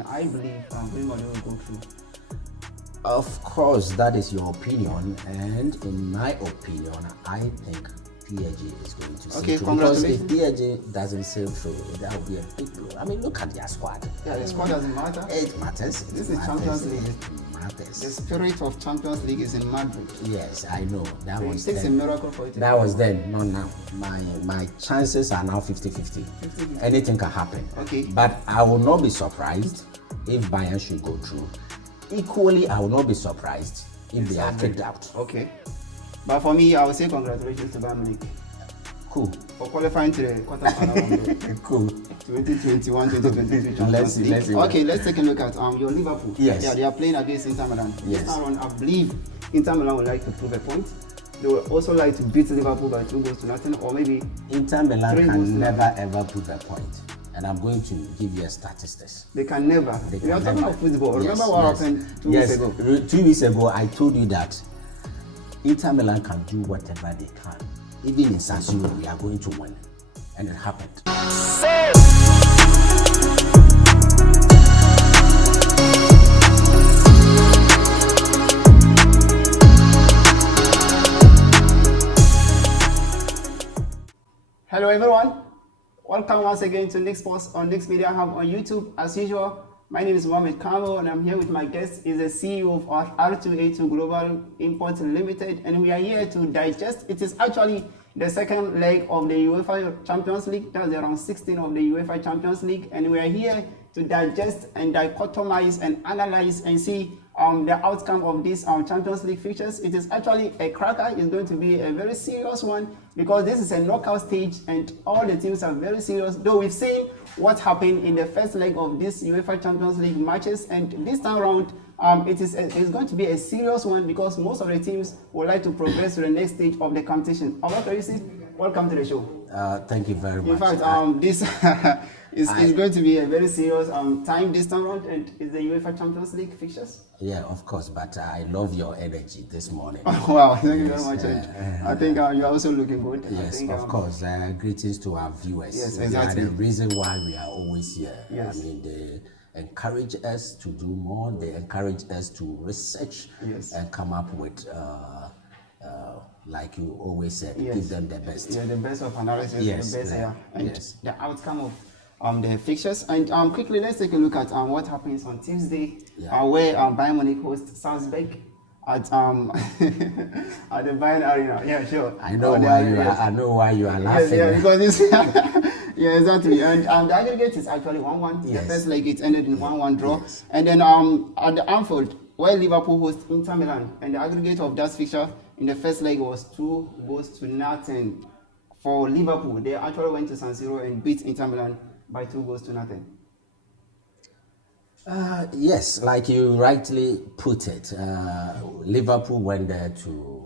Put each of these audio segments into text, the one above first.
and I believe Real Madrid will go through. Of course, that is your opinion, and in my opinion, I think PSG is going to sail through. Because if PSG doesn't sail through, that would be a big blow. I mean, look at their squad. Yeah, the squad doesn't matter. It matters. This is Champions League. It matters. The spirit of Champions League is in Madrid. Yes, I know. That was it takes a miracle for it. That was then, not now. My chances are now 50-50. Anything can happen. Okay. But I will not be surprised if Bayern should go through. Equally, I will not be surprised if they are kicked out. Okay. But for me, I will say congratulations to Bayern Munich. Cool. For qualifying to the quarterfinal. Cool. 2021-2022 Champions League. Let's see. Okay, let's take a look at your Liverpool. Yes. Yeah, they are playing against Inter Milan. Yes. This time, I believe Inter Milan would like to prove a point. They would also like to beat Liverpool by 2-0, or maybe Inter Milan can never ever prove a point. And I'm going to give you a statistics. They can never. We are talking about football. Remember what happened 2 weeks ago? 2 weeks ago, I told you that Inter Milan can do whatever they can. Even in San Siro, we are going to win. And it happened. Hello everyone. Welcome once again to Nick Sports on Nick's Media Hub on YouTube. As usual, my name is Mohamed Kamo and I'm here with my guest, is the CEO of R2A2 Global Imports Limited, and we are here to digest. It is actually the second leg of the UEFA Champions League. That's the round 16 of the UEFA Champions League, and we are here to digest and dichotomize and analyze and see the outcome of these Champions League fixtures. It is actually a cracker. It's going to be a very serious one because this is a knockout stage and all the teams are very serious. Though we've seen what happened in the first leg of this UEFA Champions League matches, and this time around it's going to be a serious one because most of the teams would like to progress to the next stage of the competition. Welcome to the show. Thank you very much. In fact, this is going to be a very serious time this time around, and it's the UEFA Champions League fixtures. Yeah, of course, but I love your energy this morning. Wow, thank you very much. I think you're also looking good. Yes, of course. Greetings to our viewers. Yes, exactly. The reason why we are always here. Yes. I mean, they encourage us to do more. They encourage us to research and come up with, like you always said, give them the best. Yeah, the best of analysis, the best, and the outcome of the fixtures. And quickly, let's take a look at what happens on Tuesday, where Bayern Munich hosts Salzburg at at the Bayern Arena. Yeah, sure. I know why you are laughing. Yeah, because this. Yeah, exactly. And the aggregate is actually 1-1. The first leg it ended in 1-1 draw. Yes. And then at the Anfield, where Liverpool hosts Inter Milan, and the aggregate of that fixture in the first leg was 2-0 for Liverpool. They actually went to San Siro and beat Inter Milan by 2-0. Yes, like you rightly put it, Liverpool went there to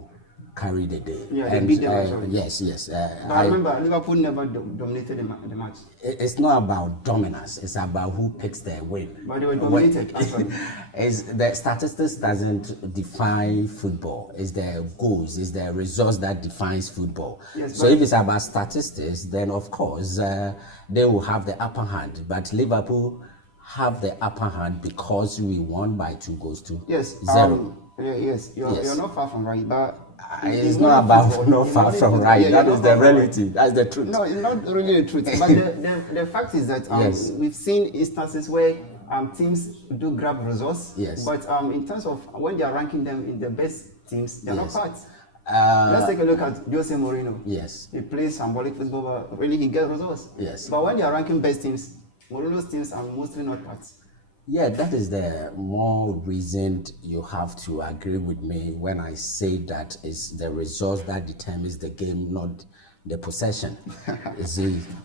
carry the day. Yeah, they beat them actually. Yes. But remember, Liverpool never dominated the match. It's not about dominance, it's about who picks their win. But they were dominated, actually. The statistics doesn't define football. It's the goals, it's the results that defines football. Yes, so if it's about statistics, then of course they will have the upper hand. But Liverpool have the upper hand because we won by 2-0. Yes, you're not far from right, but it's not about not far from right. That is the reality. That's the truth. No, it's not really the truth. But the fact is that we've seen instances where teams do grab results. Yes. But in terms of when they are ranking them in the best teams, they're not part. Let's take a look at Jose Mourinho. Yes. He plays symbolic football, but really he gets results. Yes. But when they are ranking best teams, Mourinho's teams are mostly not parts. Yeah, that is the more reason you have to agree with me when I say that it's the results that determines the game, not the possession.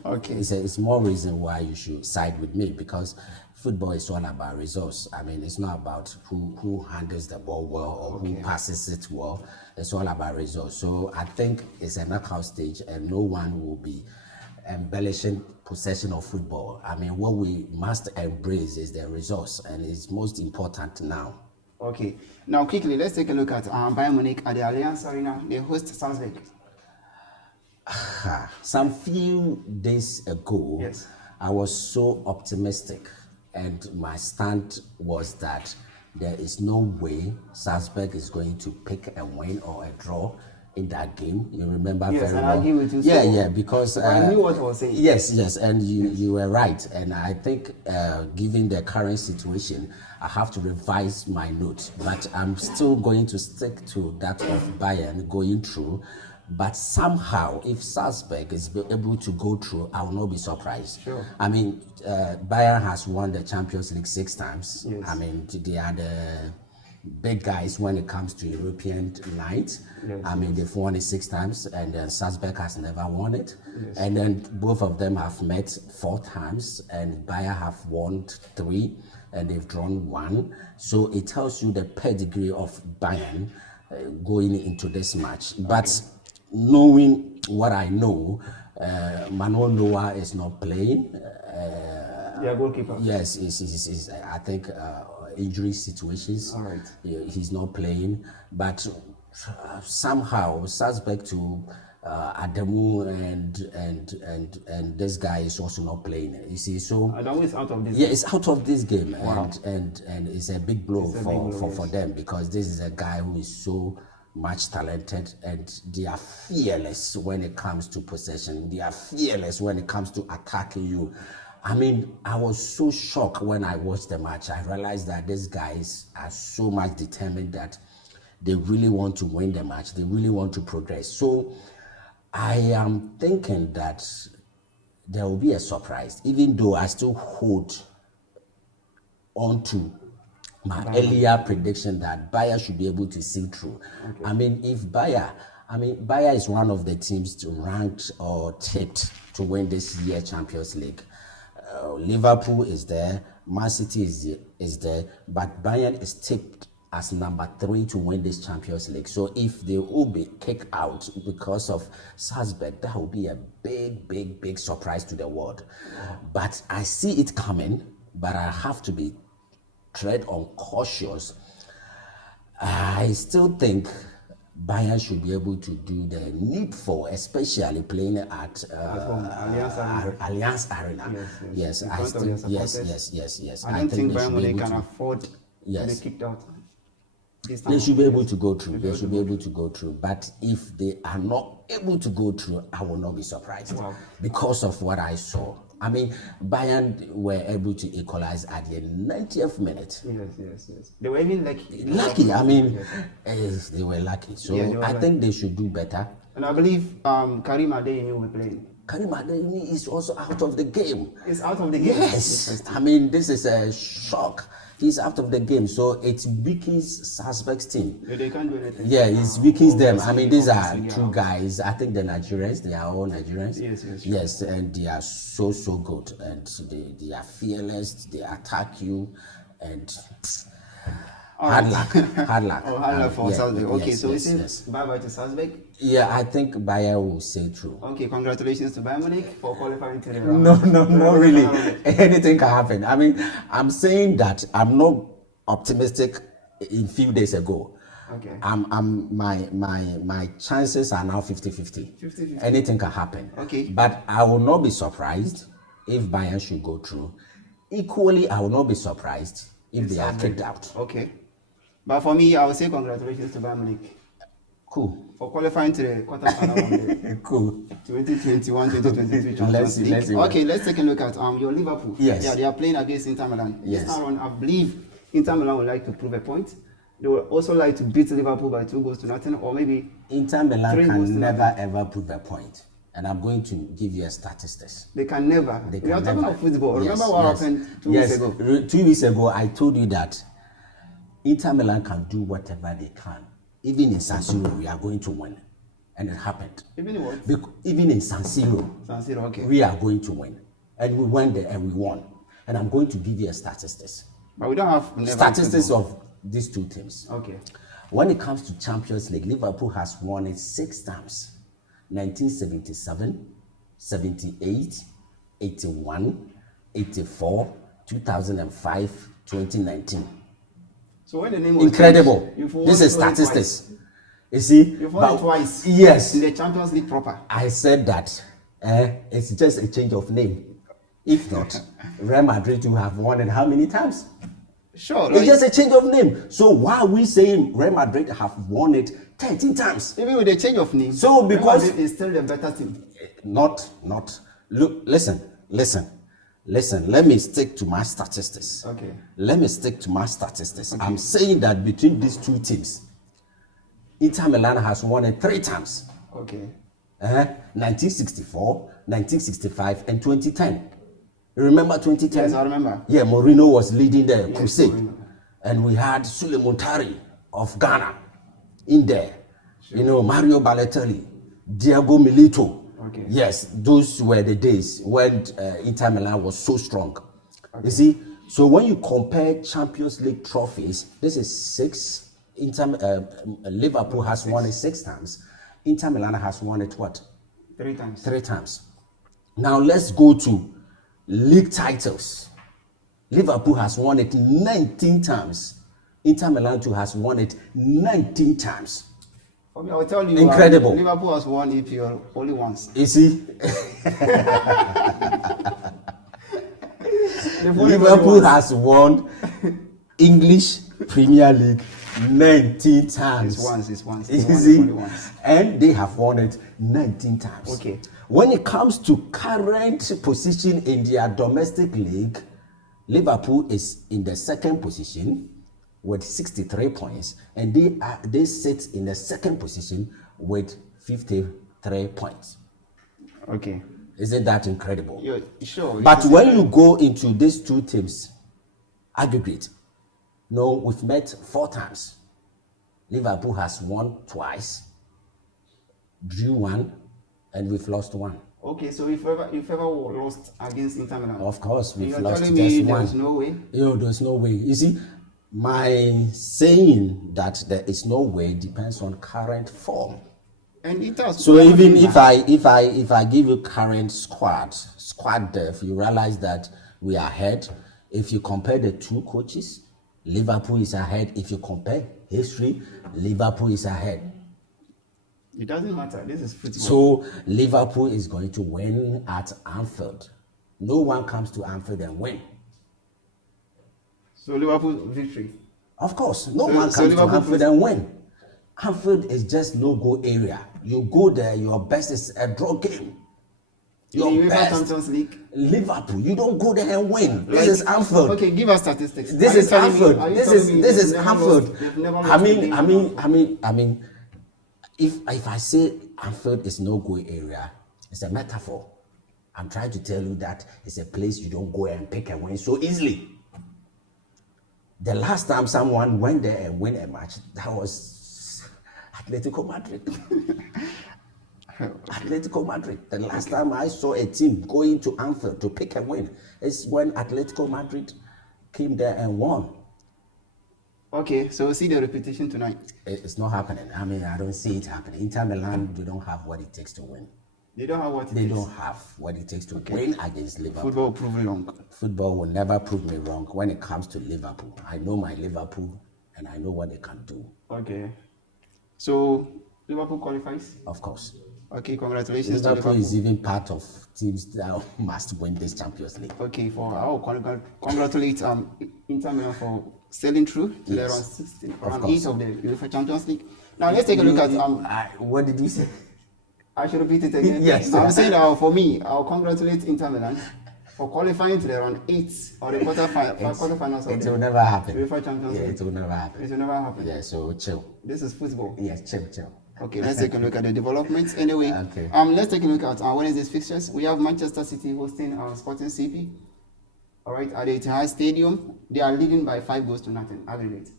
Okay. It's more reason why you should side with me, because football is all about results. I mean, it's not about who handles the ball well or who passes it well. It's all about results. So I think it's a knockout stage and no one will be embellishing possession of football. I mean, what we must embrace is the results, and it's most important now. Okay. Now, quickly, let's take a look at Bayern Munich at the Allianz Arena. They host Salzburg. Some few days ago, I was so optimistic and my stand was that there is no way Salzburg is going to pick a win or a draw in that game. You remember yes, very and well. I agree with you. Yeah, so yeah, because I knew what I was saying. Yes, and you were right. And I think given the current situation, I have to revise my notes. But I'm still going to stick to that of Bayern going through. But somehow, if Salzburg is able to go through, I will not be surprised. Sure. I mean, Bayern has won the Champions League 6 times. Yes. I mean, they are the big guys when it comes to European night. Yes, I mean, they've won it 6 times, and Salzburg has never won it. Yes. And then both of them have met 4 times, and Bayern have won 3, and they've drawn 1. So it tells you the pedigree of Bayern going into this match. But knowing what I know, Manuel Neuer is not playing. Yeah, goalkeeper. Yes, is I think injury situations. All right. He's not playing, but somehow Salzburg to Adamu and this guy is also not playing. You see, so Adamu is out of this. Yeah, it's out of this game, Wow. and it's a big blow for yes. them, because this is a guy who is so much talented, and they are fearless when it comes to possession. They are fearless when it comes to attacking you. I mean, I was so shocked when I watched the match. I realized that these guys are so much determined that they really want to win the match. They really want to progress. So I am thinking that there will be a surprise, even though I still hold on to my earlier prediction that Bayer should be able to see through. Okay. I mean, Bayer is one of the teams ranked or tipped to win this year Champions League. Liverpool is there, Man City is there, but Bayern is tipped as number 3 to win this Champions League. So if they will be kicked out because of Salzburg, that will be a big surprise to the world. But I see it coming, but I have to be tread on cautious. I still think Bayern should be able to do the needful, especially playing at Allianz Arena. Yes, yes. I don't think Bayern Munich can afford to be kicked out. They should be able to go through. They should be able to go through. But if they are not able to go through, I will not be surprised because of what I saw. I mean, Bayern were able to equalize at the 90th minute. Yes. They were even lucky. I mean, they were lucky. So I think they should do better. And I believe Karim Adeyemi will be playing. Karim Adeyemi is also out of the game. He's out of the game? Yes. I mean, this is a shock. He's out of the game, so it weakens Salzburg's team. They can't do anything. Yeah, it weakens them. I mean, these are 2 guys. I think the Nigerians, they are all Nigerians. Yes, and they are so good, and they are fearless. They attack you, and hard luck. Hard luck for Salzburg. Okay, so it says bye-bye to Salzburg. Yeah, I think Bayern will say through. Okay, congratulations to Bayern Munich for qualifying to the No, really. Anything can happen. I mean, I'm saying that I'm not optimistic in few days ago. Okay. My chances are now 50-50. Anything can happen. Okay. But I will not be surprised if Bayern should go through. Equally, I will not be surprised if they are kicked out. Okay. But for me, I will say congratulations to Bayern Munich. Cool. For qualifying to the quarterfinal. Cool. 2021-2022 Champions League. Okay, let's take a look at your Liverpool. Yes. Yeah, they are playing against Inter Milan. Yes. This time I believe Inter Milan would like to prove a point. They would also like to beat Liverpool by 2-0, or maybe Inter Milan can never ever prove a point. And I'm going to give you a statistics. They can never. We are talking about football. Remember what happened 2 weeks ago? 2 weeks ago, I told you that Inter Milan can do whatever they can. Even in San Siro, we are going to win. And it happened. Even in what? Even in San Siro, okay. We are going to win. And we went there and we won. And I'm going to give you a statistics. But we don't have statistics of these 2 teams. Okay. When it comes to Champions League, Liverpool has won it 6 times. 1977, 78, 81, 84, 2005, 2019. So when the name was incredible. Changed, this is statistics. You see? You've won it twice. Yes. In the Champions League proper. I said that it's just a change of name. If not, Real Madrid will have won it how many times? Sure. It's just a change of name. So why are we saying Real Madrid have won it 13 times? Even with the change of name. So because Real Madrid is still the better team. Not. Look, listen. Let me stick to my statistics. Okay. Let me stick to my statistics. Okay. I'm saying that between these two teams, Inter Milan has won it 3 times. Okay. 1964, 1965, and 2010. Remember 2010? Yes, I remember. Yeah, Mourinho was leading the crusade. Mourinho. And we had Suleiman Tari of Ghana in there. Sure. You know, Mario Balotelli, Diego Milito. Okay. Yes, those were the days when Inter Milan was so strong. Okay. You see, so when you compare Champions League trophies, this is 6. Liverpool has won it 6 times. Inter Milan has won it what? 3 times. 3 times. Now let's go to league titles. Liverpool has won it 19 times. Inter Milan too has won it 19 times. I will tell you, incredible. Liverpool has won EPL only once. You see? Liverpool has won English Premier League 19 times. It's once. You see? And they have won it 19 times. Okay. When it comes to current position in their domestic league, Liverpool is in the 2nd position with 63 points, and they sit in the 2nd position with 53 points. Okay. Isn't that incredible? Yeah, sure. But when you go into these two teams, aggregate, no, we've met 4 times. Liverpool has won twice, drew 1, and we've lost 1. Okay, so if ever lost against Inter Milan, of course we've lost just me 1. There's no way. There's no way. You see, my saying that there is no way depends on current form. And it has. So even if I give you current squad depth, you realize that we are ahead. If you compare the 2 coaches, Liverpool is ahead. If you compare history, Liverpool is ahead. It doesn't matter. This is football. So Liverpool is going to win at Anfield. No one comes to Anfield and win. So Liverpool victory. Of course, no one comes to Anfield and win. Anfield is just no-go area. You go there, your best is a draw game. Your best. Champions League. Liverpool, you don't go there and win. This is Anfield. Okay, give us statistics. This is Anfield. This is Anfield. I mean, if I say Anfield is no-go area, it's a metaphor. I'm trying to tell you that it's a place you don't go and pick and win so easily. The last time someone went there and win a match, that was Atletico Madrid. Atletico Madrid. The last time I saw a team going to Anfield to pick a win is when Atletico Madrid came there and won. Okay, so see the repetition tonight. It's not happening. I mean, I don't see it happening. Inter Milan, they don't have what it takes to win. They don't have what it takes. They don't have what it takes to win against Liverpool. Football will prove me wrong. Football will never prove me wrong when it comes to Liverpool. I know my Liverpool and I know what they can do. Okay. So Liverpool qualifies? Of course. Okay, congratulations. Liverpool is even part of teams that must win this Champions League. Okay, congratulate Inter Milan for sailing through to the round 16, round 8 of the UEFA Champions League. Now let's take a look at what did you say? I should repeat it again. Yes. I'm saying that for me, I'll congratulate Inter Milan for qualifying to the round 8 or the quarterfinals of it will never happen. UEFA Champions League. It will never happen. It will never happen. Yeah, so chill. This is football. Yes, chill. Okay, let's take a look at the developments. Anyway, okay. Let's take a look at Wednesday's fixtures. We have Manchester City hosting Sporting CP. All right, at the Etihad Stadium, they are leading by 5-0 aggregate.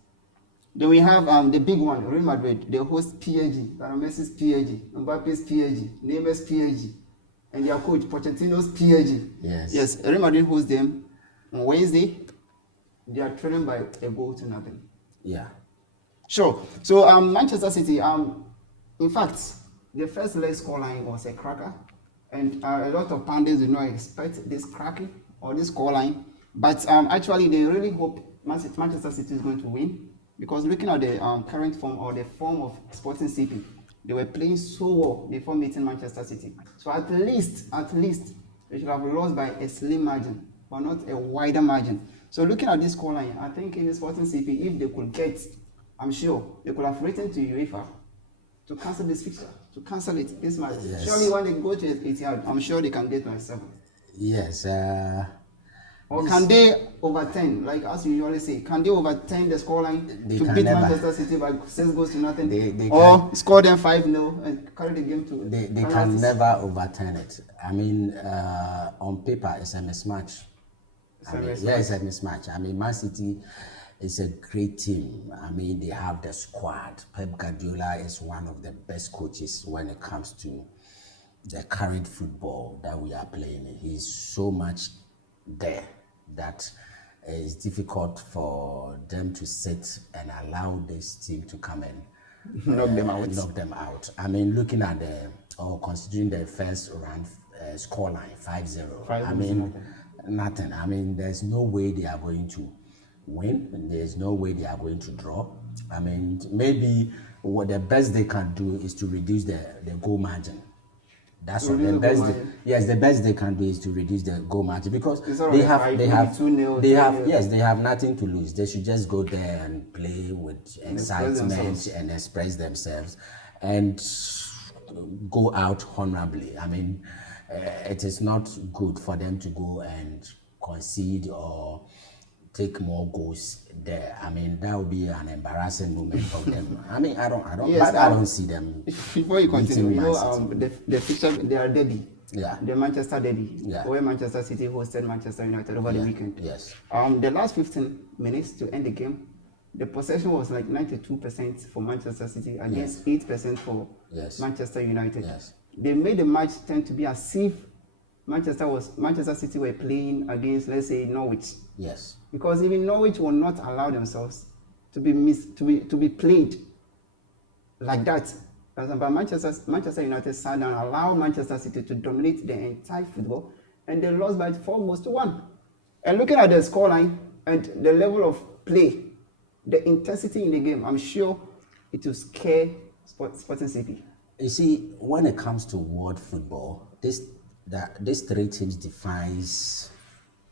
Then we have the big one, Real Madrid. They host PSG, Messi's PSG, Mbappe's PSG, Neymar's PSG, and their coach Pochettino's PSG. Yes, Real Madrid hosts them on Wednesday. They are trailing by 1-0. Yeah. Sure. So Manchester City, in fact, the first leg scoreline was a cracker, and a lot of pundits did not expect this cracking or this scoreline. But actually, they really hope Manchester City is going to win, because looking at the current form or the form of Sporting CP, they were playing so well before meeting Manchester City. So at least They should have lost by a slim margin, but not a wider margin. So looking at this scoreline, I think in the Sporting CP, if they could get, I'm sure they could have written to UEFA to cancel this fixture, to cancel it this match. Yes. Surely when they go to Etihad, I'm sure they can get to a 7. Yes. Or can they overturn, like as you usually say, can they overturn the scoreline to beat Manchester City by 6 goals to nothing? They or can, score them 5-0 and carry the game to They can never overturn it. I mean, on paper, it's a mismatch. Yeah, it's a mismatch. I mean, Man City is a great team. I mean, they have the squad. Pep Guardiola is one of the best coaches when it comes to the current football that we are playing. He's so much there that it's difficult for them to sit and allow this team to come and knock them out. I mean, looking at considering the first round scoreline 5-0. I mean, nothing. I mean, there's no way they are going to win. There's no way they are going to draw. I mean, maybe what the best they can do is to reduce the goal margin. That's what the best. The best they can do is to reduce the goal margin because they have nothing to lose. They should just go there and play with excitement and express themselves and go out honorably. I mean, it is not good for them to go and concede or take more goals there. I mean, that would be an embarrassing moment for them. I mean, I don't see them. Before you continue, you know, the fixture, they are derby. Yeah. The Manchester derby. Yeah. Where Manchester City hosted Manchester United over the weekend. Yes. The last 15 minutes to end the game, the possession was like 92% for Manchester City against 8% for Manchester United. Yes. They made the match tend to be as if Manchester City were playing against, let's say, Norwich. Yes. Because even Norwich will not allow themselves to be played like that. But Manchester United sat down and allowed Manchester City to dominate the entire football, and they lost by 4 goals to 1. And looking at the scoreline and the level of play, the intensity in the game, I'm sure it will scare Sporting CP. You see, when it comes to world football, these 3 teams defines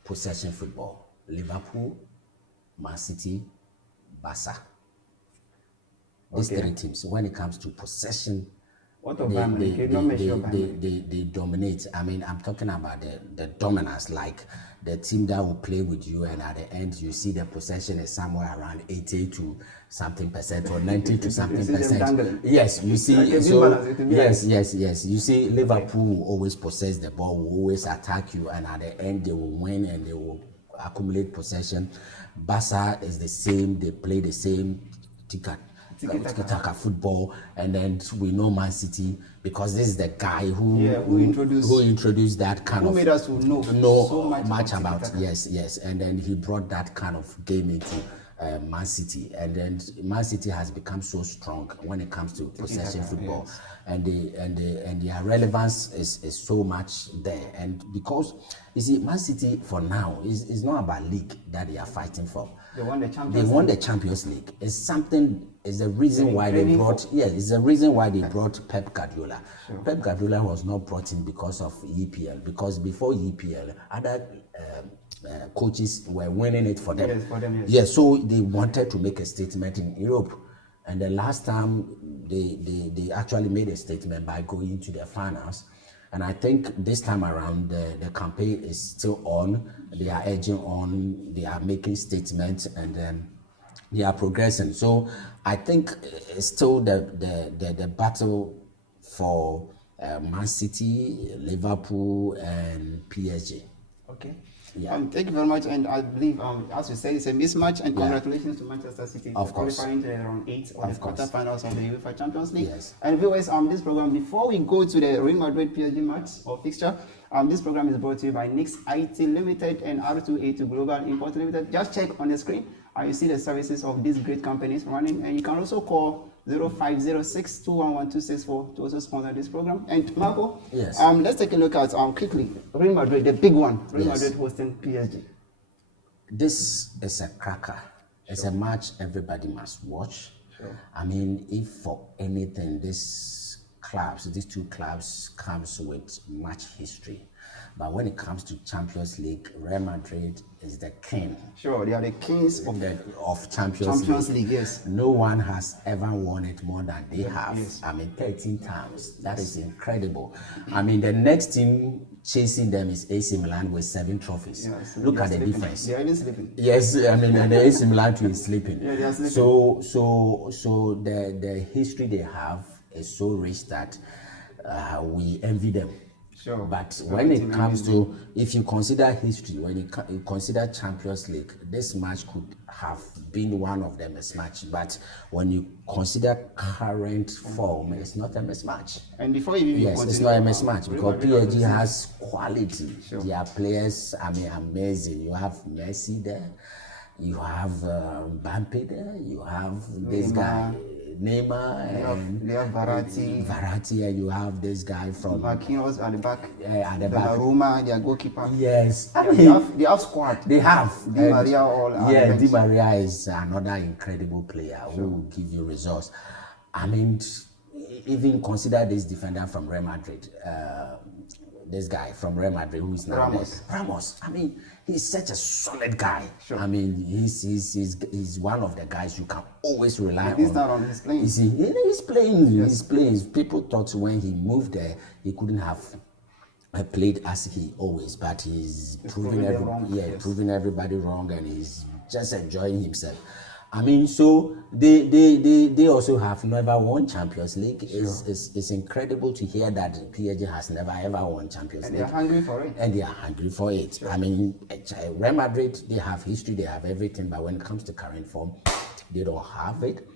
possession football. Liverpool, Man City, Barca. These 3 teams, when it comes to possession, they dominate. I mean, I'm talking about the dominance, like the team that will play with you, and at the end, you see the possession is somewhere around 80 to something percent or 90 to something percent. Yes, you see. Yes. You see, Liverpool will always possess the ball, will always attack you, and at the end, they will win and they will accumulate possession. Barca is the same. They play the same tiki-taka football, and then we know Man City because this is the guy who introduced that kind of, made us know so much about yes, and then he brought that kind of game into Man City, and then Man City has become so strong when it comes to possession football, and their relevance is so much there. And because you see, Man City for now is not about league that they are fighting for. They won the Champions League. It's the reason why they brought. It's the reason why they brought Pep Guardiola. Sure. Pep Guardiola was not brought in because of EPL. Because before EPL, other coaches were winning it for them. Yes, so they wanted to make a statement in Europe, and the last time they actually made a statement by going to the finals. And I think this time around the campaign is still on. They are edging on. They are making statements, and they are progressing. So I think it's still the battle for Man City, Liverpool, and PSG. Okay. Yeah. Thank you very much, and I believe, as you said, it's a mismatch, and congratulations to Manchester City for qualifying to round 8 of the quarterfinals of the UEFA Champions League. Yes. And viewers, this program, before we go to the Real Madrid PSG match or fixture, this program is brought to you by Nix IT Limited and R2A2 Global Import Limited. Just check on the screen. You see the services of these great companies running, and you can also call 0506-211-264 to also sponsor this program. And Marco, let's take a look at quickly Real Madrid, the big one. Real Madrid hosting PSG. This is a cracker. It's a match everybody must watch. Sure. I mean, if for anything, these 2 clubs comes with much history. But when it comes to Champions League, Real Madrid is the king. Sure, they are the kings of Champions League. Yes. No one has ever won it more than they have. Yes. I mean, 13 times. That is incredible. I mean, the next team chasing them is AC Milan with 7 trophies. Yes, look at the difference. They are even sleeping. Yes, I mean, and the AC Milan too is sleeping. Yeah, they are sleeping. So the history they have is so rich that we envy them. Sure. But when it comes to, if you consider history, when you consider Champions League, this match could have been one of them mismatch. But when you consider current form, it's not a mismatch. And before you even yes, it's not a mismatch because PSG has quality. Sure. Their players, I mean, amazing. You have Messi there, you have Mbappe there, you have this guy. Neymar, they have Verratti, and you have this guy from Marquinhos at the back. At the back. Roma, their goalkeeper. Yes, they have squad. They have Di Maria all. Yeah, Di Maria is another incredible player who will give you results. I mean, even consider this defender from Real Madrid. This guy from Real Madrid who is now Ramos. I mean, he's such a solid guy. Sure. I mean, he's one of the guys you can always rely on. He's not on. He's playing. He's playing. Yes. He's playing. People thought when he moved there, he couldn't have played as he always, but he's proving everybody wrong, and he's just enjoying himself. I mean, so they also have never won Champions League. Sure. It's incredible to hear that PSG has never ever won Champions League. And they are hungry for it. And they are hungry for it. Sure. I mean, Real Madrid, they have history, they have everything, but when it comes to current form, they don't have it.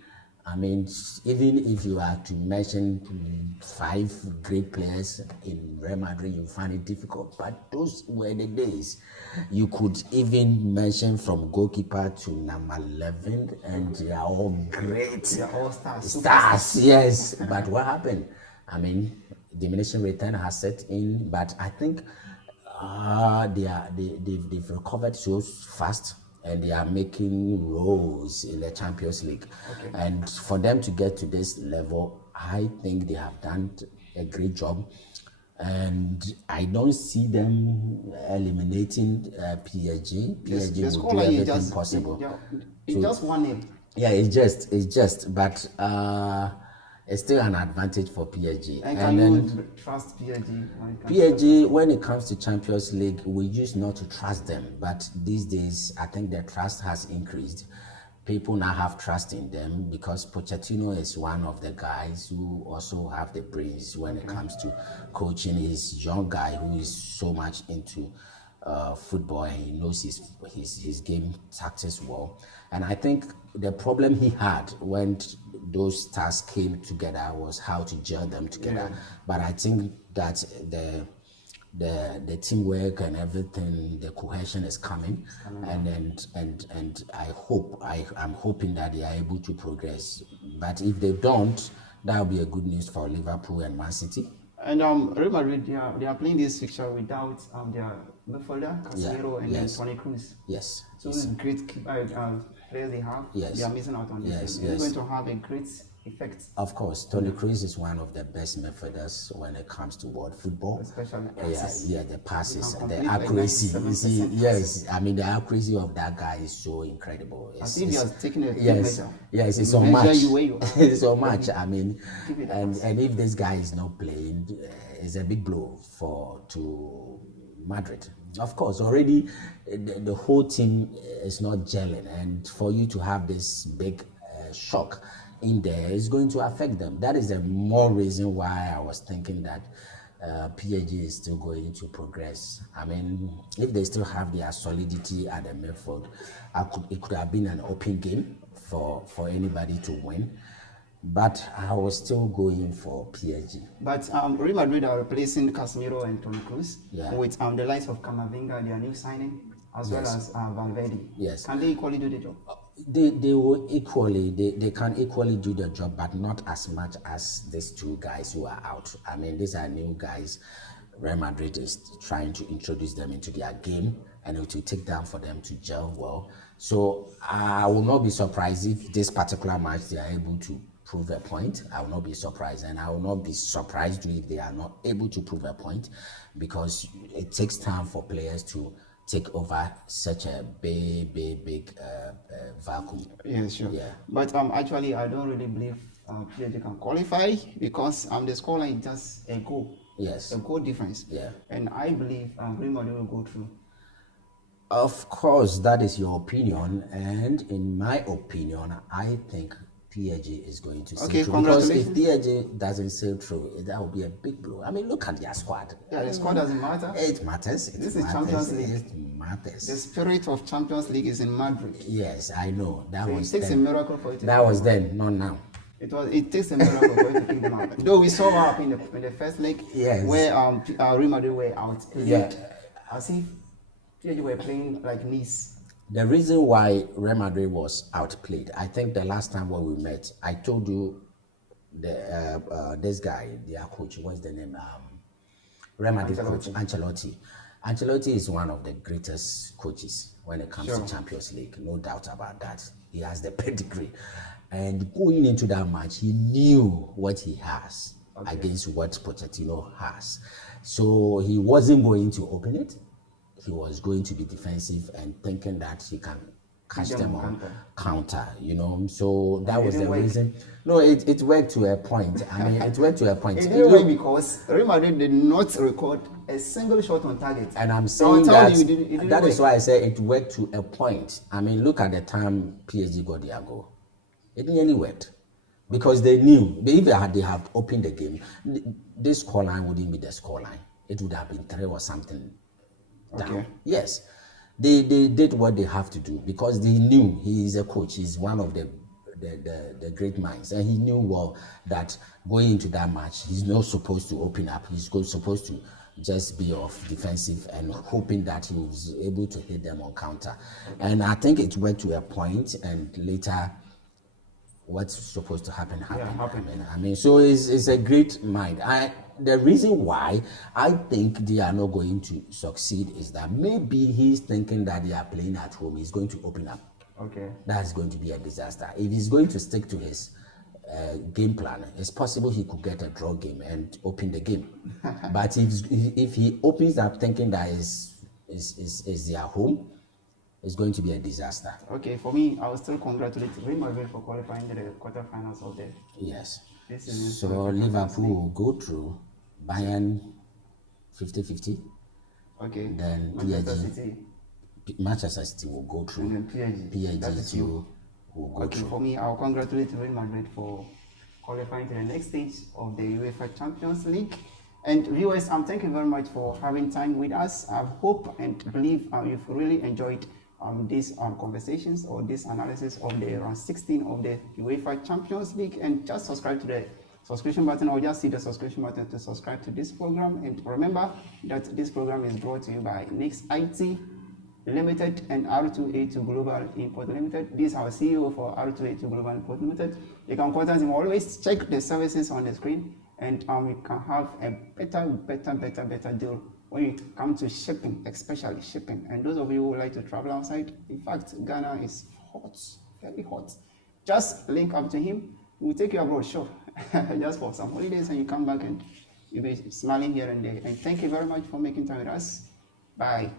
I mean, even if you are to mention 5 great players in Real Madrid, you find it difficult. But those were the days. You could even mention from goalkeeper to number 11, and they are all great. They are all stars. Stars, yes. But what happened? I mean, diminishing return has set in, but I think they've recovered so fast. And they are making roles in the Champions League. Okay. And for them to get to this level, I think they have done a great job. And I don't see them eliminating PSG. PSG will do everything possible. It's just 1-0. Yeah, it's just. But it's still an advantage for PSG. And can you trust PSG? PSG, when it comes to Champions League, we used not to trust them. But these days, I think the trust has increased. People now have trust in them because Pochettino is one of the guys who also have the brains when it comes to coaching. He's a young guy who is so much into football, and he knows his game tactics well. And I think the problem he had when those stars came together was how to gel them together. Yeah. But I think that the teamwork and everything, the cohesion is coming, and I'm hoping that they are able to progress. But if they don't, that will be a good news for Liverpool and Man City. And Real Madrid, they are playing this fixture without their midfielder Casemiro and then Toni Kroos. Yes. So yes. Great players they have. Yes. They are missing out on this. It's going to have a great effect. Of course, Toni Kroos is one of the best midfielders when it comes to world football. Especially passes. Yeah, the passes, the accuracy. Yes, I mean the accuracy of that guy is so incredible. I think he has taken a measure. Yes, it's so much. It's so much. I mean, and if this guy is not playing, it's a big blow to Madrid. Of course, already the whole team is not gelling, and for you to have this big shock in there is going to affect them. That is the more reason why I was thinking that PSG is still going to progress. I mean, if they still have their solidity at the midfield, it could have been an open game for anybody to win. But I was still going for PSG. But Real Madrid are replacing Casemiro and Toni Kroos with the likes of Camavinga, their new signing, as well as Valverde. Yes. Can they equally do the job? They will equally, they can equally do the job, but not as much as these two guys who are out. I mean, these are new guys. Real Madrid is trying to introduce them into their game, and it will take time for them to gel well. So I will not be surprised if this particular match they are able to prove a point. I will not be surprised, and I will not be surprised if they are not able to prove a point, because it takes time for players to take over such a big vacuum. Yeah, sure. Yeah. But actually, I don't really believe PSG can qualify, because the scoreline is just a goal. Yes. A goal difference. Yeah. And I believe Real Madrid will go through. Of course, that is your opinion, and in my opinion, I think PSG is going to sail Okay, through. Because if congratulations. PSG doesn't sail through, that will be a big blow. I mean, look at their squad. Yeah, the squad doesn't matter. It matters. This is Champions League. It matters. The spirit of Champions League is in Madrid. Yes, I know. That So was it takes then. a miracle for it to That was then, not now. It takes a miracle for it to kick them out. Though we saw what happened in the first leg, Yes. where Real Madrid were outplayed. Yeah. As if PSG were playing like Nice. The reason why Real Madrid was outplayed, I think the last time when we met, I told you this guy, their coach, what's the name? Real Madrid coach, Ancelotti. Ancelotti is one of the greatest coaches when it comes to Champions League, no doubt about that. He has the pedigree. And going into that match, he knew what he has against what Pochettino has. So he wasn't going to open it. He was going to be defensive and thinking that he can catch them on counter, you know. So that was the reason. No, it worked to a point. I mean, it worked to a point. It didn't work because Real Madrid did not record a single shot on target. And I'm saying that it didn't that work. is why I say it worked to a point. I mean, look at the time PSG got their goal. It nearly worked. Because they knew, if they have opened the game, this scoreline wouldn't be the scoreline. It would have been 3 or something down. Okay. Yes. They did what they have to do, because they knew he is a coach. He's one of the great minds, and he knew well that going into that match, he's not supposed to open up. He's supposed to just be off defensive and hoping that he was able to hit them on counter. And I think it went to a point, and later what's supposed to happen happened. I mean, so it's a great mind. The reason why I think they are not going to succeed is that maybe he's thinking that they are playing at home. He's going to open up. Okay. That's going to be a disaster. If he's going to stick to his game plan, it's possible he could get a draw game and open the game. But if he opens up thinking that is their home, it's going to be a disaster. Okay, for me, I will still congratulate Real Madrid for qualifying to the quarterfinals of the. Yes. This is So Liverpool will go through, Bayern 50-50. Okay. Then Manchester City will go through. And then PSG too will go okay, through. for me, I'll congratulate Real Madrid for qualifying to the next stage of the UEFA Champions League. And viewers, thank you very much for having time with us. I hope and believe you've really enjoyed these conversations or this analysis of the round 16 of the UEFA Champions League. And just subscribe to the subscription button, or just see the subscription button to subscribe to this program. And remember that this program is brought to you by Nix IT Limited and R282 Global Import Limited. This is our CEO for R282 Global Import Limited. You can contact him always. Check the services on the screen, and we can have a better deal when it comes to shipping, especially shipping. And those of you who would like to travel outside, in fact, Ghana is hot, very hot. Just link up to him. He will take you abroad, sure, just for some holidays, and you come back and you'll be smiling here and there. And thank you very much for making time with us. Bye.